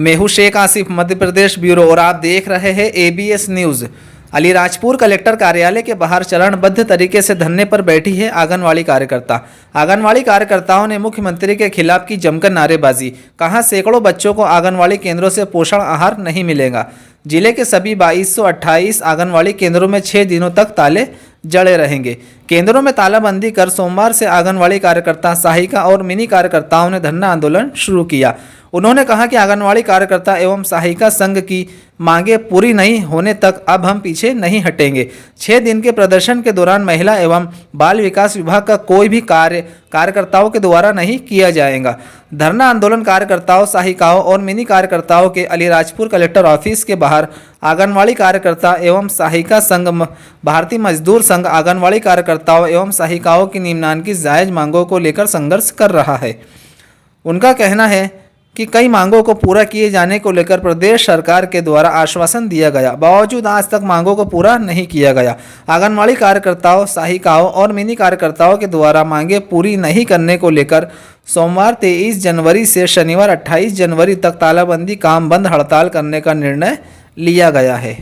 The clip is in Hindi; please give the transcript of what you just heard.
मेहू शेख आसिफ, मध्य प्रदेश ब्यूरो, और आप देख रहे हैं एबीएस न्यूज़। अलीराजपुर कलेक्टर कार्यालय के बाहर चरणबद्ध तरीके से धरने पर बैठी है आंगनवाड़ी कार्यकर्ता। आंगनवाड़ी कार्यकर्ताओं ने मुख्यमंत्री के खिलाफ की जमकर नारेबाजी। कहा, सैकड़ों बच्चों को आंगनवाड़ी केंद्रों से पोषण आहार नहीं मिलेगा। जिले के सभी 2228 आंगनवाड़ी केंद्रों में 6 दिनों तक ताले जड़े रहेंगे। केंद्रों में तालाबंदी कर सोमवार से आंगनवाड़ी कार्यकर्ता, सहायिका और मिनी कार्यकर्ताओं ने धरना आंदोलन शुरू किया। उन्होंने कहा कि आंगनवाड़ी कार्यकर्ता एवं सहायिका संघ की मांगे पूरी नहीं होने तक अब हम पीछे नहीं हटेंगे। 6 दिन के प्रदर्शन के दौरान महिला एवं बाल विकास विभाग का कोई भी कार्य कार्यकर्ताओं के द्वारा नहीं किया जाएगा। धरना आंदोलन कार्यकर्ताओं, सहायिकाओं और मिनी कार्यकर्ताओं के अलीराजपुर कलेक्टर ऑफिस के बाहर आंगनवाड़ी कार्यकर्ता एवं सहायिका संघ, भारतीय मजदूर संघ आंगनवाड़ी कार्यकर्ताओं एवं सहायिकाओं की निम्नलिखित जायज मांगों को लेकर संघर्ष कर रहा है। उनका कहना है कि कई मांगों को पूरा किए जाने को लेकर प्रदेश सरकार के द्वारा आश्वासन दिया गया, बावजूद आज तक मांगों को पूरा नहीं किया गया। आंगनवाड़ी कार्यकर्ताओं, सहायिकाओं और मिनी कार्यकर्ताओं के द्वारा मांगे पूरी नहीं करने को लेकर सोमवार 23 जनवरी से शनिवार 28 जनवरी तक तालाबंदी, काम बंद, हड़ताल करने का निर्णय लिया गया है।